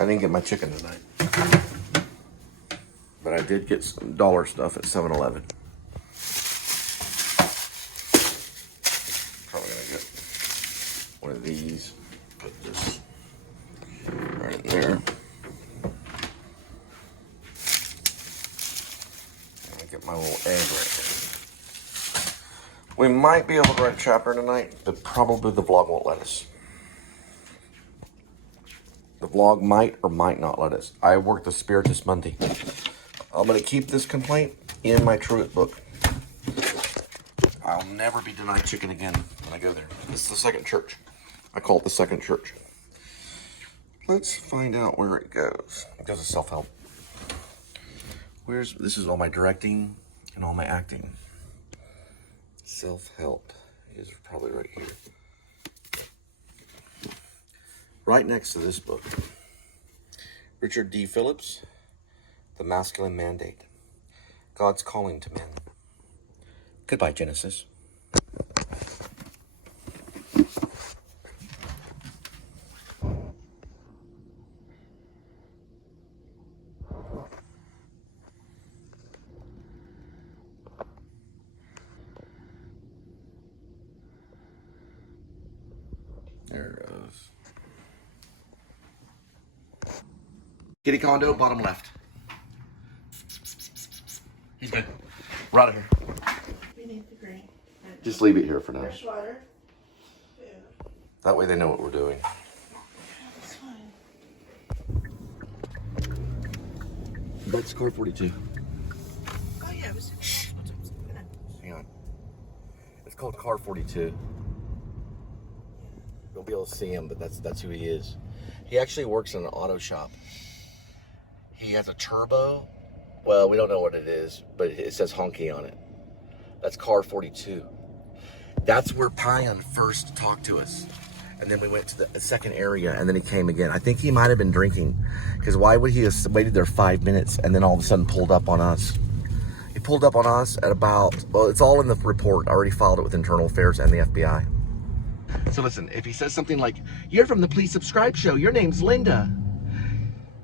I didn't get my chicken tonight, but I did get some dollar stuff at 7-Eleven. Probably gonna get one of these. Put this right in there. And get my little egg right here. We might be able to write a chapter tonight, but probably the vlog won't let us. The vlog might or might not let us. I work the Spiritus Monday. I'm going to keep this complaint in my Truett book. I'll never be denied chicken again when I go there. This is the second church. I call it the second church. Let's find out where it goes. It goes to self-help. This is all my directing and all my acting. Self-help is probably right here. Right next to this book, Richard D. Phillips, The Masculine Mandate, God's Calling to Men. Goodbye, Genesis. There it goes. Kitty condo, bottom left. He's good. We're out of here. We need the green. Just leave it here for now. Fresh water. Food. That way they know what we're doing. That's fine. That's car 42. Oh yeah, it was. Hang on. It's called car 42. You'll be able to see him, but that's who he is. He actually works in an auto shop. He has a turbo. Well, we don't know what it is, but it says honky on it. That's car 42. That's where Pion first talked to us. And then we went to the second area, and then he came again. I think he might have been drinking, because why would he have waited there 5 minutes and then all of a sudden pulled up on us? He pulled up on us at about, well, it's all in the report. I already filed it with Internal Affairs and the FBI. So listen, if he says something like, "You're from the Please Subscribe show, your name's Linda.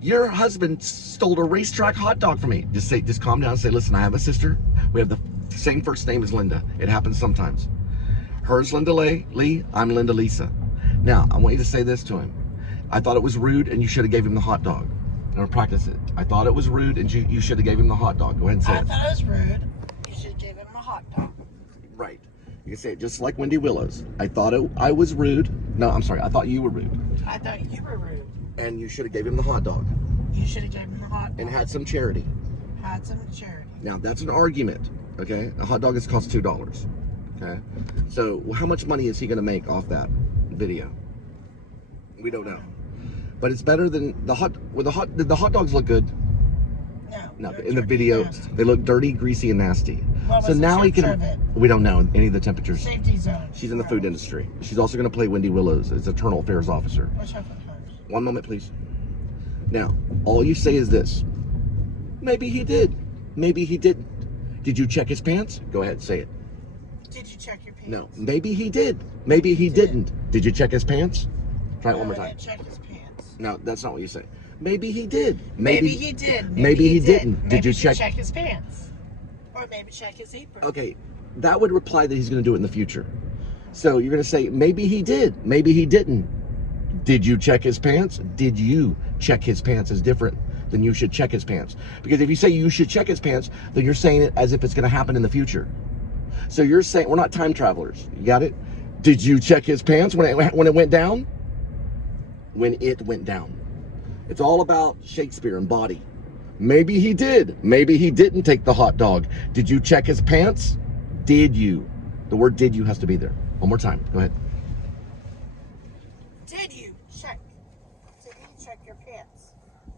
Your husband stole a racetrack hot dog from me." Just calm down and say, "Listen, I have a sister. We have the same first name as Linda. It happens sometimes. Her's Linda Lee, I'm Linda Lisa. Now, I want you to say this to him. I thought it was rude and you should have gave him the hot dog. I'm gonna practice it. I thought it was rude and you should have gave him the hot dog." Go ahead and say it. I thought it was rude. You should have given him a hot dog. Right. You can say it just like Wendy Willows. I thought I was rude. No, I'm sorry. I thought you were rude. I thought you were rude. And you should have gave him the hot dog. You should have given him a hot dog. And had some charity. Had some charity. Now, that's an argument, okay? A hot dog is cost $2, okay? So, how much money is he going to make off that video? We don't know. But it's better than the hot... Did the hot dogs look good? No. In the video, they look dirty, greasy, and nasty. So now he can... We don't know any of the temperatures. Safety zone. She's in the food industry. She's also going to play Wendy Willows as Internal Affairs Officer. What's up with hers? One moment, please. Now, all you say is this. Maybe he did. Maybe he didn't. Did you check his pants? Go ahead, say it. Did you check your pants? No. Maybe he did. Maybe he didn't. Did you check his pants? Try it one more I time. didn't check his pants. No, that's not what you say. Maybe he did. Maybe he did. Maybe he didn't. Maybe Did you check check his pants? Or maybe check his apron. Okay, that would reply that he's going to do it in the future. So you're going to say, maybe he did. Maybe he didn't. Did you check his pants? Did you check his pants is different then you should check his pants. Because if you say you should check his pants, then you're saying it as if it's going to happen in the future. So you're saying, we're not time travelers. You got it? Did you check his pants when it went down? When it went down. It's all about Shakespeare and body. Maybe he did. Maybe he didn't take the hot dog. Did you check his pants? Did you? The word did you has to be there. One more time. Go ahead. Did you check? Did you check your pants?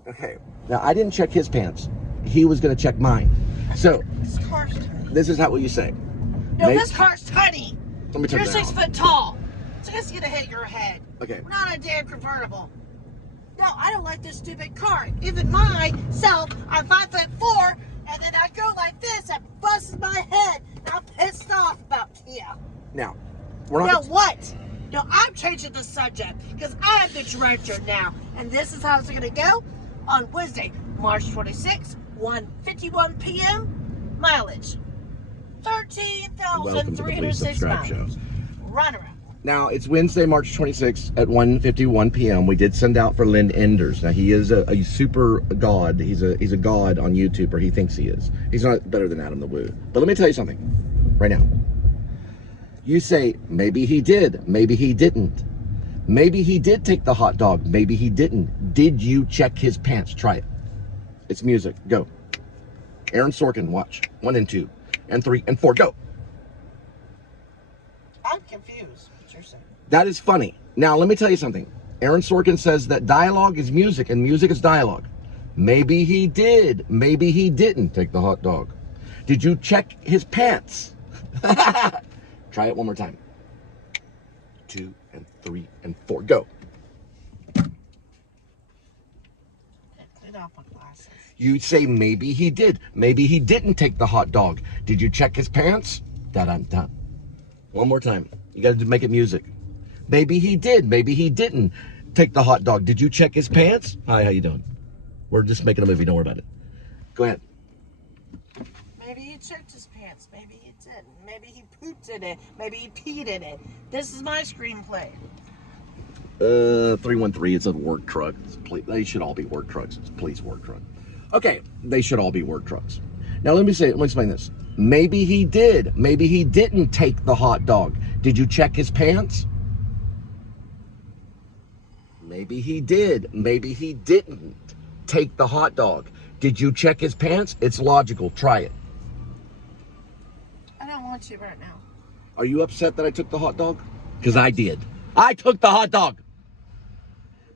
Okay. Now, I didn't check his pants. He was going to check mine. So, This car's tiny. this is how what you say. No, this car's tiny. Let me turn You're it down. 6 foot tall. So it's gonna hit your head. Okay. We're not a damn convertible. No, I don't like this stupid car. Even myself, I'm 5'4", and then I go like this and busts my head. And I'm pissed off about you. Now, we're Now not. what? No, I'm changing the subject because I'm the director now, and this is how it's gonna go on Wednesday, March 26th, 1:51 p.m. Mileage, Welcome to the Please 13,306 Subscribe miles. Show. Run around. Now, it's Wednesday, March 26th at 1:51 p.m. We did send out for Lynn Enders. Now, he is a super god. He's a god on YouTube, or he thinks he is. He's not better than Adam the Woo. But let me tell you something right now. You say, maybe he did, maybe he didn't. Maybe he did take the hot dog, maybe he didn't. Did you check his pants? Try it. It's music. Go. Aaron Sorkin, watch. 1 and 2 and 3 and 4. Go. I'm confused. What you're saying? That is funny. Now, let me tell you something. Aaron Sorkin says that dialogue is music and music is dialogue. Maybe he did. Maybe he didn't take the hot dog. Did you check his pants? Try it one more time. 2 and 3 and 4. Go. Clean off my glasses. You say maybe he did. Maybe he didn't take the hot dog. Did you check his pants? Da-dun-dun. One more time. You got to make it music. Maybe he did. Maybe he didn't take the hot dog. Did you check his pants? Hi, how you doing? We're just making a movie. Don't worry about it. Go ahead. Maybe he checked his pants. Maybe he didn't. Maybe he pooped in it. Maybe he peed in it. This is my screenplay. 313. It's a work truck. They should all be work trucks. It's a police work truck. Okay, they should all be work trucks. Now let me explain this. Maybe he did. Maybe he didn't take the hot dog. Did you check his pants? Maybe he did. Maybe he didn't take the hot dog. Did you check his pants? It's logical. Try it. I don't want to right now. Are you upset that I took the hot dog? Because I did. I took the hot dog.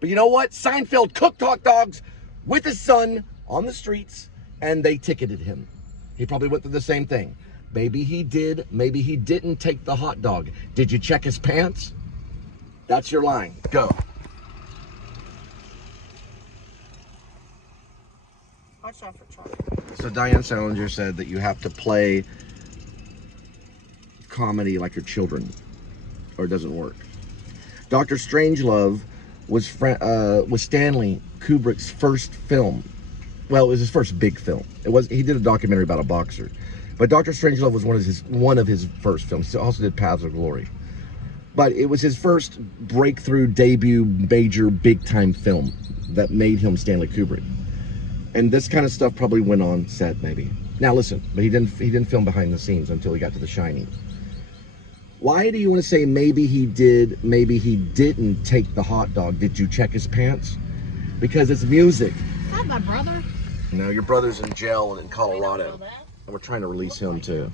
But you know what? Seinfeld cooked hot dogs with his son on the streets, and they ticketed him. He probably went through the same thing. Maybe he did. Maybe he didn't take the hot dog. Did you check his pants? That's your line. Go. Watch out for trouble. So Diane Salinger said that you have to play comedy like your children, or it doesn't work. Dr. Strangelove was Stanley Kubrick's first film. Well, it was his first big film. He did a documentary about a boxer, but Dr. Strangelove was one of his first films. He also did Paths of Glory, but it was his first breakthrough, debut, major, big time film that made him Stanley Kubrick. And this kind of stuff probably went on set, maybe. Now listen, but he didn't film behind the scenes until he got to The Shining. Why do you want to say maybe he did, maybe he didn't take the hot dog? Did you check his pants? Because it's music. Is that my brother? No, your brother's in jail in We don't Colorado, know that. and we're trying to release him too.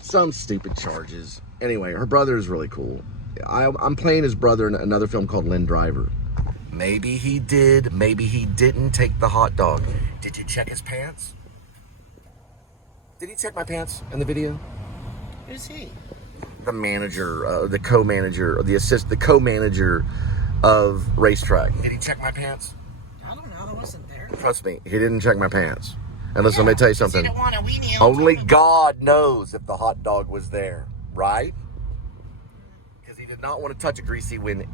Some stupid charges. Anyway, her brother is really cool. I'm playing his brother in another film called Lynn Driver. Maybe he did, maybe he didn't take the hot dog. Did you check his pants? Did he check my pants in the video? Who's he? The manager, the co-manager, or the co-manager of Racetrack. Did he check my pants? I don't know. I wasn't there. Trust me, he didn't check my pants. And listen, let me tell you something. He didn't want a weenie on Only top of- God knows if the hot dog was there, right? Because he did not want to touch a greasy weenie.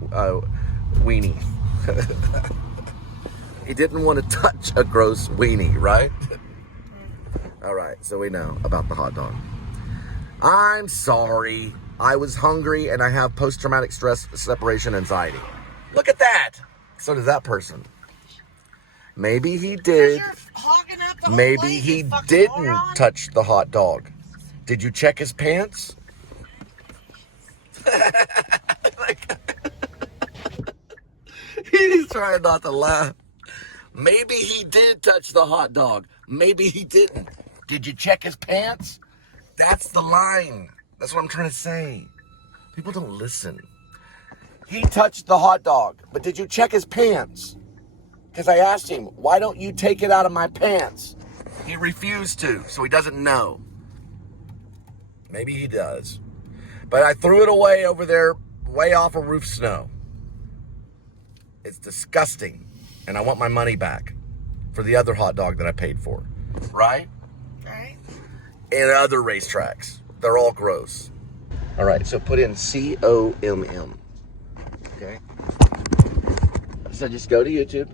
He didn't want to touch a gross weenie, right? All right, so we know about the hot dog. I'm sorry. I was hungry and I have post-traumatic stress separation anxiety. Look at that. So does that person. Maybe he 'Cause did. you're hogging up the whole Maybe plate, he you fucking didn't moron. touch the hot dog. Did you check his pants? He's trying not to laugh. Maybe he did touch the hot dog. Maybe he didn't. Did you check his pants? That's the line. That's what I'm trying to say. People don't listen. He touched the hot dog, but did you check his pants? Because I asked him, why don't you take it out of my pants? He refused to, so he doesn't know. Maybe he does. But I threw it away over there, way off of roof snow. It's disgusting. And I want my money back for the other hot dog that I paid for. Right? Right. And other racetracks. They're all gross. All right, so put in COMM. Okay? So just go to YouTube.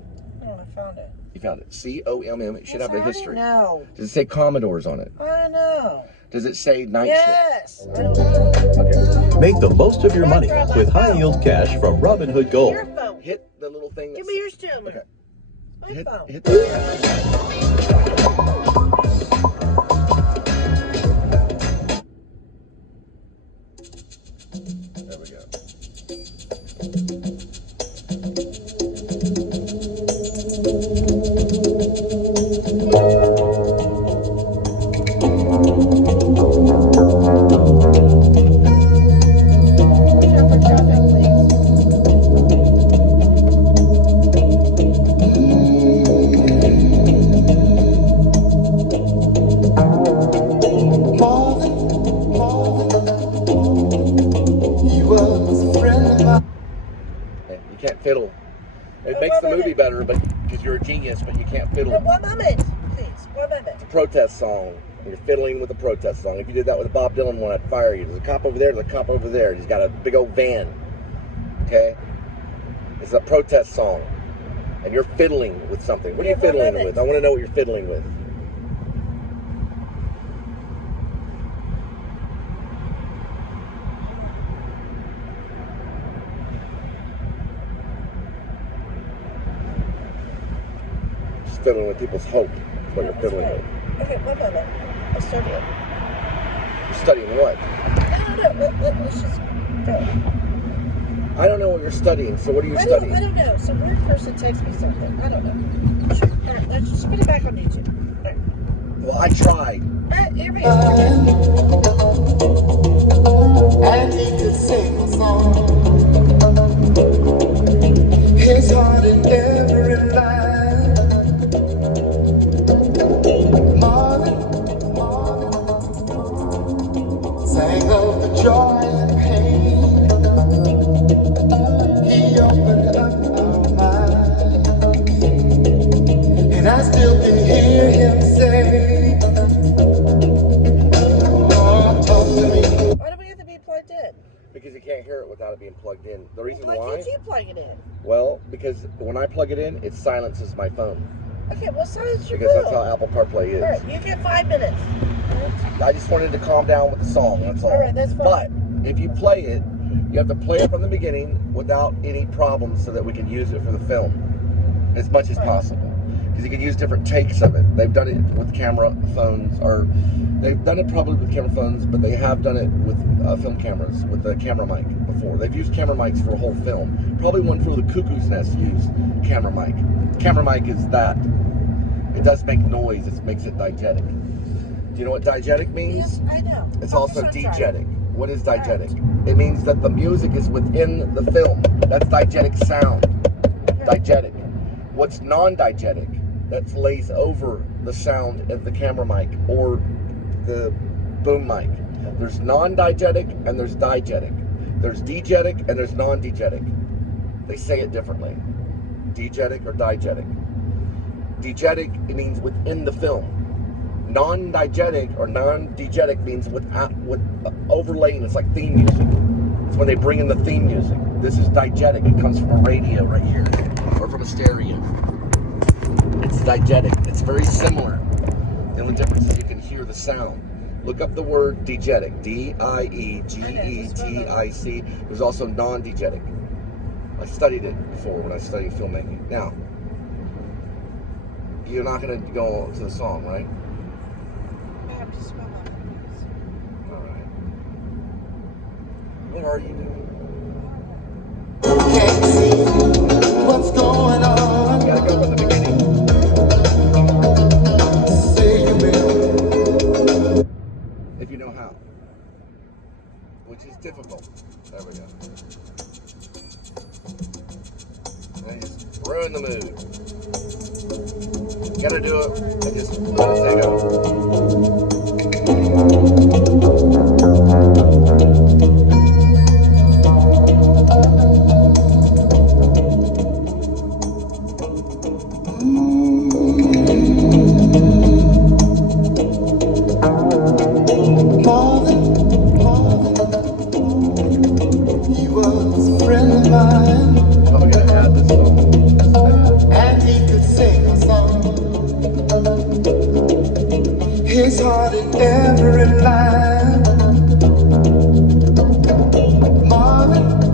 Oh, I found it. You found it. COMM. It should have the history. No. Does it say Commodores on it? I know. Does it say night shift? Yes. I don't know. Okay. Make the most of your money with high-yield cash from Robinhood Gold. Your phone. Hit the little thing. Give me yours too. Okay. My phone. Hit the... There we go. Watch out for traffic, please. You can't fiddle. It makes the movie better, but because you're a genius, but you can't fiddle. One moment, please. 1 minute. It's a protest song. You're fiddling with a protest song. If you did that with a Bob Dylan one, I'd fire you. There's a cop over there, there's a cop over there. He's got a big old van. Okay? It's a protest song. And you're fiddling with something. What are you fiddling with? I want to know what you're fiddling with. Just fiddling with people's hope. That's what you're fiddling with. Okay, 1 minute. I'll study it. You're studying what? No. Let's just go. I don't know what you're studying, so what are you studying? I don't know. Some weird person texts me something. I don't know. Sure. All right, let's just put it back on YouTube. All right. Well, I tried. Here we go. And he could sing a song. His heart in every line. Marvin sang of the joy and pain. He opened up our minds, and I still can hear him say, "Oh, talk to me." Why do we have to be plugged in? Because you can't hear it without it being plugged in. The reason Why why? can't you plug it in? Well, because when I plug it in, it silences my phone. Okay, well, silence your Because phone. that's how Apple CarPlay is. All right, you get 5 minutes. I just wanted to calm down with the song, that's all. All right, that's fine. But if you play it, you have to play it from the beginning without any problems so that we can use it for the film as much as possible. Because you can use different takes of it. They've done it with camera phones, or they've done it probably with camera phones, but they have done it with film cameras, with the camera mic before. They've used camera mics for a whole film. Probably one for the Cuckoo's Nest used camera mic. Camera mic is that. It does make noise, it makes it diegetic. Do you know what diegetic means? Yes, I know. It's also I'm sorry. diegetic. What is diegetic? It means that the music is within the film. That's diegetic sound. Diegetic. What's non-diegetic? That lays over the sound of the camera mic or the boom mic. There's non-diegetic and there's diegetic. There's diegetic and there's non-diegetic. They say it differently. Diegetic or diegetic. Diegetic, it means within the film. Non-diegetic or non-diegetic means with overlaying. It's like theme music. It's when they bring in the theme music. This is diegetic. It comes from a radio right here, or from a stereo. It's diegetic. It's very similar. The only difference is you can hear the sound. Look up the word diegetic. D-I-E-G-E-T-I-C. There's also non-diegetic. I studied it before when I studied filmmaking. Now, You're not gonna go to the song, right? I have to smell my nose. All right. What are you doing? Can't see what's going on. You gotta go from the beginning. Say you will. If you know how. Which is difficult. There we go. And just ruin the mood. You gotta do it and just let it say go. Marvin, he was a friend of mine, So we're gonna add this song. and he could sing a song. His heart in every line. Marvin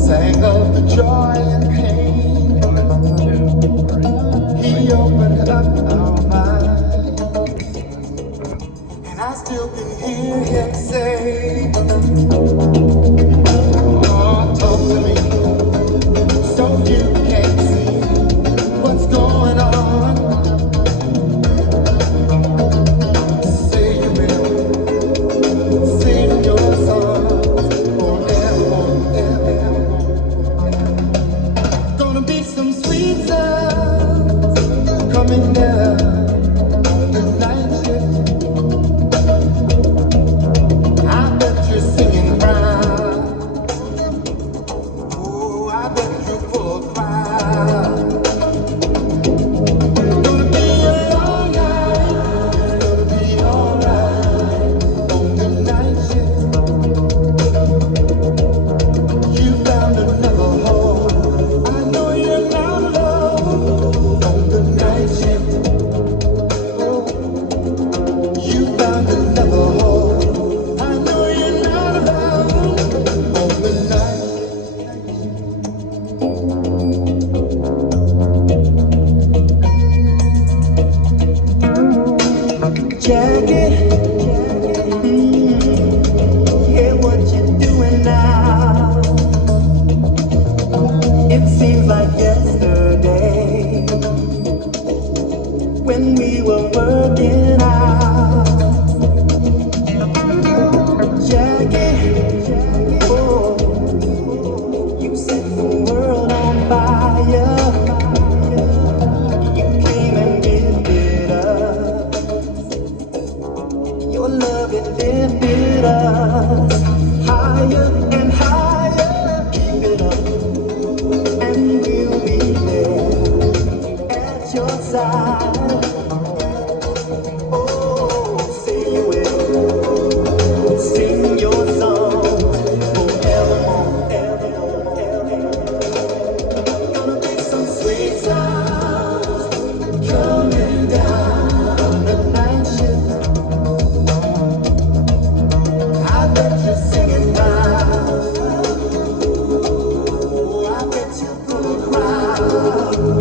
sang of the joy and pain. 1, 2, 3. He opened up our minds, and I still can hear him say, "Oh, talk to me, so you can see what's going on. Say you will sing your songs forever, ever. Gonna be some sweet sounds coming down the night shift. I bet you're singing proud. Oh, I bet you're full of pride. Gonna be a long night. It's gonna be alright on the night shift. You found another home. I know you're not alone on the night shift. Oh, you found another home. I know you're not alone on the night shift. Jackie, yeah, what you doing now? It seems like yesterday when we were working out. Jackie, oh, you set the world on fire. You came and lifted us. Your love, it lifted us higher and higher. Keep it up, and we'll be there at your side. Oh, say you will sing your song forevermore, evermore, evermore. Gonna be some sweet sounds coming down on the night shift. I bet you're singing loud. Oh, I bet you're full of pride.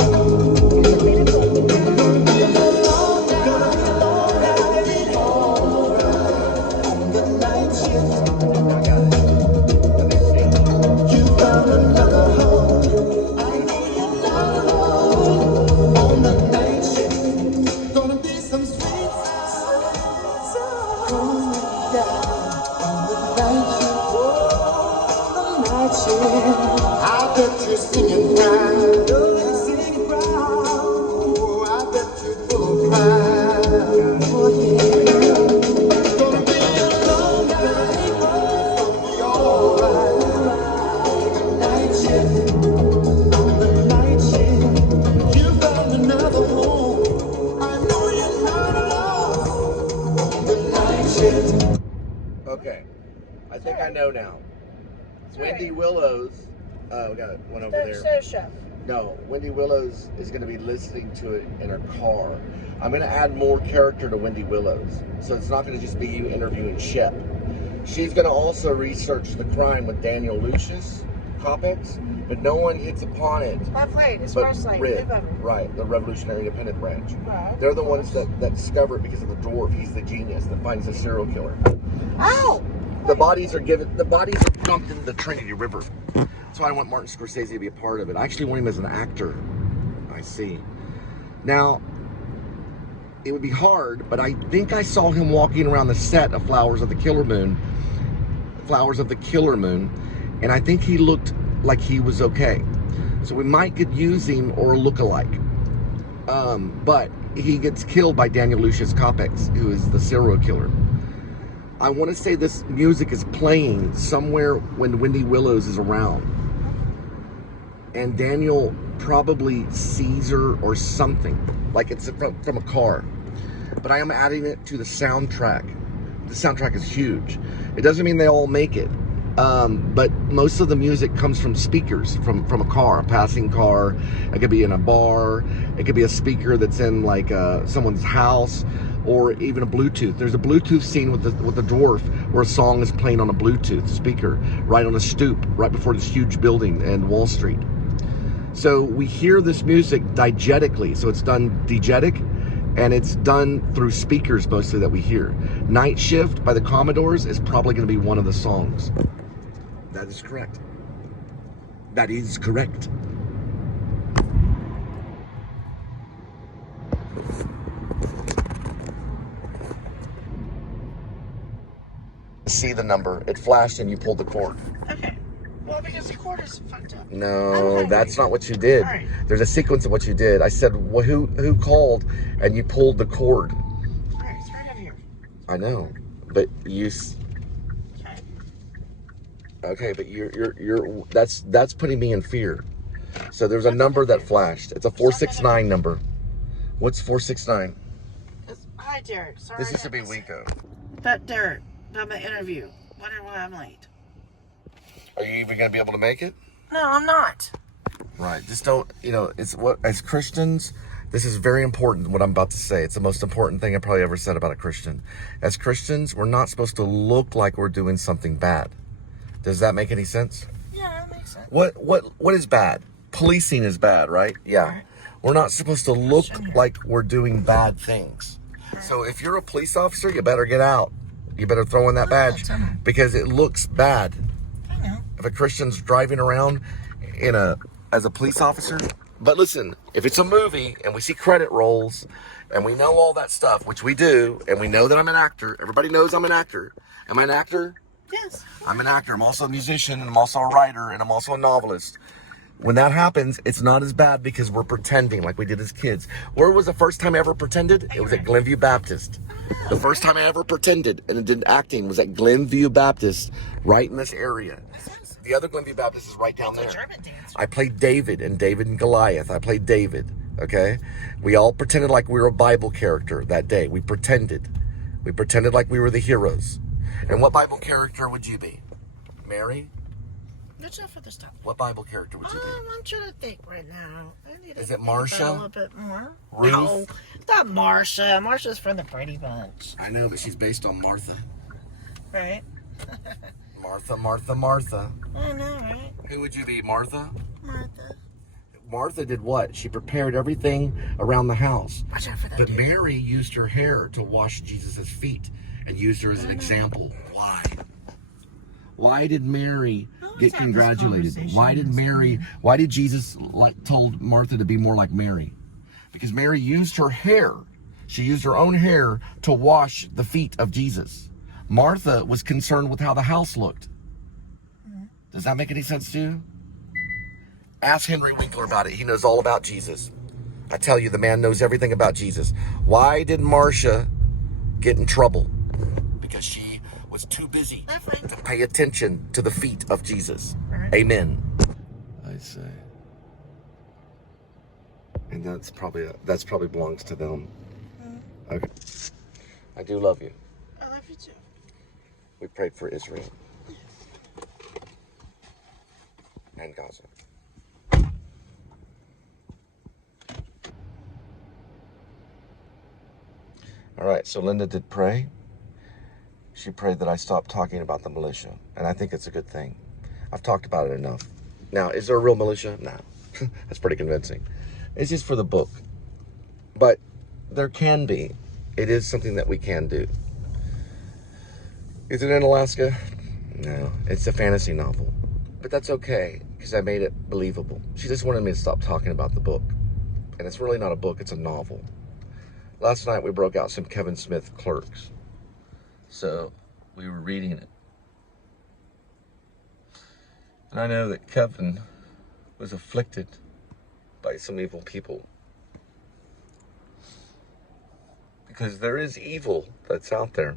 Gonna be a long night, gonna be alright on the night shift. You found another home. I know you're not alone on the night shift. Gonna be some sweet sounds going down on the night shift. Oh, the night shift. I bet you're singing proud. Oh, you're singing proud. Oh, I bet you're full of pride. Oh, yeah. Gonna be a long night. It's gonna be alright. The night shift. On the night shift. You found another home. I know you're not alone. On the night shift. Okay. I think I know now. It's Wendy Willows. We got one over there. Chef. No, Wendy Willows is going to be listening to it in her car. I'm going to add more character to Wendy Willows. So it's not going to just be you interviewing Shep. She's going to also research the crime with Daniel Lucius. Copics, but no one hits upon it. Left lane, But express lane, RID, move over. right, the Revolutionary Independent Branch. Right. They're the ones that discover it because of the dwarf. He's the genius that finds the serial killer. Oh! The bodies are dumped into the Trinity River. That's why I want Martin Scorsese to be a part of it. I actually want him as an actor. I see. Now, it would be hard, but I think I saw him walking around the set of Flowers of the Killer Moon, and I think he looked like he was okay. So we might could use him or a lookalike. But he gets killed by Daniel Lucius Copex, who is the serial killer. I want to say this music is playing somewhere when Wendy Willows is around. And Daniel probably sees her or something, like it's from a car. But I am adding it to the soundtrack. The soundtrack is huge. It doesn't mean they all make it. But most of the music comes from speakers, from a car, a passing car. It could be in a bar. It could be a speaker that's in like someone's house, or even a Bluetooth. There's a Bluetooth scene with the dwarf where a song is playing on a Bluetooth speaker right on a stoop, right before this huge building in Wall Street. So we hear this music diegetically. So it's done diegetic, and it's done through speakers mostly that we hear. Night Shift by the Commodores is probably going to be one of the songs. That is correct. That is correct. See the number. It flashed and you pulled the cord. Okay. Well, because the cord is fucked up. No, that's not what you did. All right. There's a sequence of what you did. I said, well, who called? And you pulled the cord. All right, it's right over here. I know, but you. Okay. Okay, but you're that's putting me in fear. So there's a number that flashed. It's a 469 number. What's 469? Hi, Derek. Sorry. This used to be Wico. But Derek, I'm an interview. Wonder why I'm late. Are you even gonna be able to make it? No, I'm not. Right. Just don't. It's what as Christians. This is very important, what I'm about to say. It's the most important thing I probably ever said about a Christian. As Christians, we're not supposed to look like we're doing something bad. Does that make any sense? Yeah, that makes sense. What is bad? Policing is bad, right? Yeah. Right. We're not supposed to look like we're doing bad things. Right. So if you're a police officer, you better get out. You better throw in that badge because it looks bad. I know. If a Christian's driving around as a police officer. But listen, if it's a movie and we see credit rolls and we know all that stuff, which we do, and we know that I'm an actor. Everybody knows I'm an actor. Am I an actor? Yes. I'm an actor. I'm also a musician, and I'm also a writer, and I'm also a novelist. When that happens, it's not as bad because we're pretending like we did as kids. Where was the first time I ever pretended? It was at Glenview Baptist. The first time I ever pretended and did acting was at Glenview Baptist, right in this area. The other Glenview Baptist is right down there. German dancer. I played David in David and Goliath. I played David, okay? We all pretended like we were a Bible character that day. We pretended. We pretended like we were the heroes. And what Bible character would you be? Mary? That's enough for this stuff. What Bible character would you be? I'm trying to think right now. I need to Is it think about Marsha? a little bit more. Ruth? No, it's not Marsha. Marsha's from the Brady Bunch. I know, but she's based on Martha. Right? Martha, Martha, Martha. I know, right? Who would you be, Martha? Martha. Martha did what? She prepared everything around the house. Watch out for that But dude. Mary used her hair to wash Jesus' feet and used her as an example. Why? Why did Mary get congratulated? Why did Jesus told Martha to be more like Mary? Because Mary used her hair. She used her own hair to wash the feet of Jesus. Martha was concerned with how the house looked. Does that make any sense to you? Ask Henry Winkler about it. He knows all about Jesus. I tell you, the man knows everything about Jesus. Why did Marcia get in trouble? Because she was too busy to pay attention to the feet of Jesus. Amen. I say. And that's probably belongs to them. Okay. I do love you. I love you too. We prayed for Israel and Gaza. All right, so Linda did pray. She prayed that I stop talking about the militia, and I think it's a good thing. I've talked about it enough. Now, is there a real militia? No. That's pretty convincing. It's just for the book. But there can be. It is something that we can do. Is it in Alaska? No. It's a fantasy novel. But that's okay, because I made it believable. She just wanted me to stop talking about the book. And it's really not a book, it's a novel. Last night we broke out some Kevin Smith Clerks. So we were reading it. And I know that Kevin was afflicted by some evil people. Because there is evil that's out there.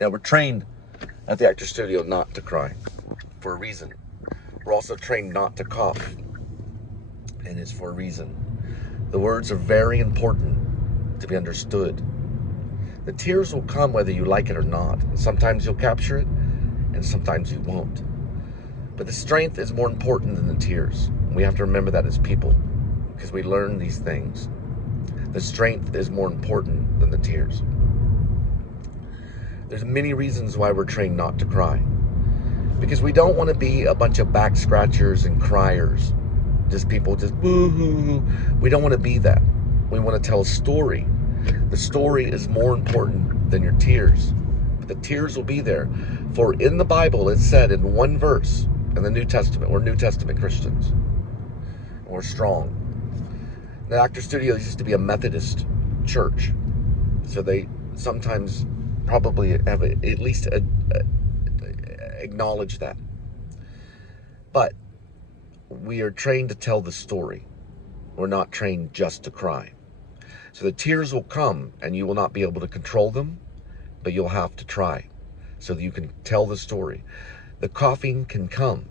Now, we're trained at the Actor Studio not to cry for a reason. We're also trained not to cough, and it's for a reason. The words are very important to be understood. The tears will come whether you like it or not. Sometimes you'll capture it, and sometimes you won't. But the strength is more important than the tears. We have to remember that as people, because we learn these things. The strength is more important than the tears. There's many reasons why we're trained not to cry. Because we don't want to be a bunch of back scratchers and criers. Just people just boo-hoo-hoo. We don't want to be that. We want to tell a story. The story is more important than your tears. But the tears will be there. For in the Bible, it said in one verse, in the New Testament, we're New Testament Christians. We're strong. The Actor Studio used to be a Methodist church. So they sometimes probably have at least acknowledge that. But we are trained to tell the story. We're not trained just to cry. So the tears will come and you will not be able to control them, but you'll have to try so that you can tell the story. The coughing can come,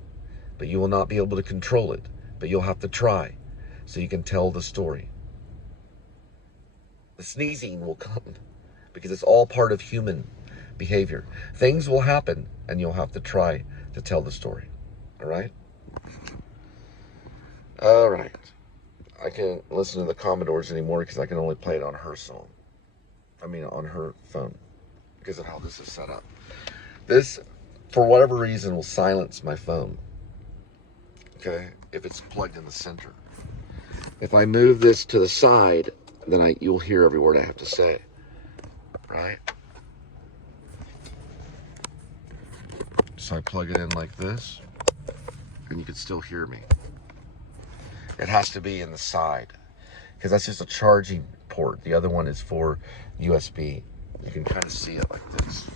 but you will not be able to control it, but you'll have to try so you can tell the story. The sneezing will come because it's all part of human behavior. Things will happen and you'll have to try to tell the story. All right? All right. I can't listen to the Commodores anymore because I can only play it on her on her phone because of how this is set up. This, for whatever reason, will silence my phone. Okay? If it's plugged in the center. If I move this to the side, then you'll hear every word I have to say. Right? So I plug it in like this, and you can still hear me. It has to be in the side, because that's just a charging port. The other one is for USB. You can kind of see it like this.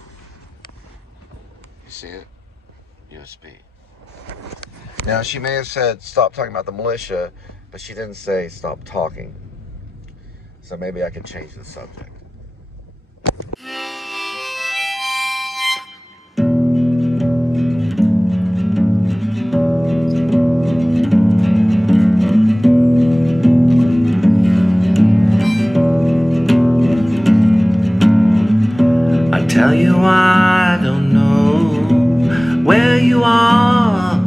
You see it? USB. Now, she may have said, stop talking about the militia, but she didn't say stop talking. So maybe I could change the subject. I tell you I don't know where you are.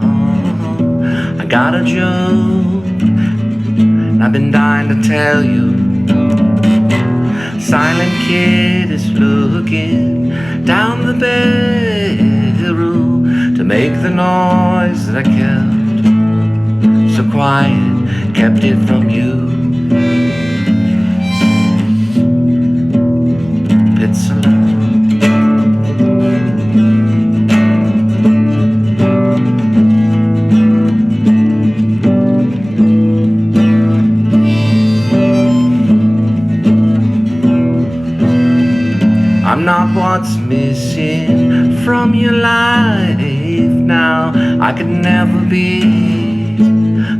I got a joke, and I've been dying to tell you. Silent kid is looking down the barrel to make the noise that I kept so quiet, kept it from you. It's a lie. I'm not what's missing from your life now. I could never be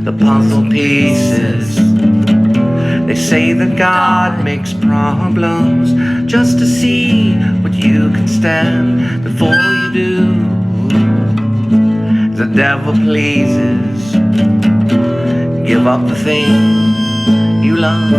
the puzzle pieces. They say that God makes problems just to see what you can stand before you do. The devil pleases. Give up the thing you love.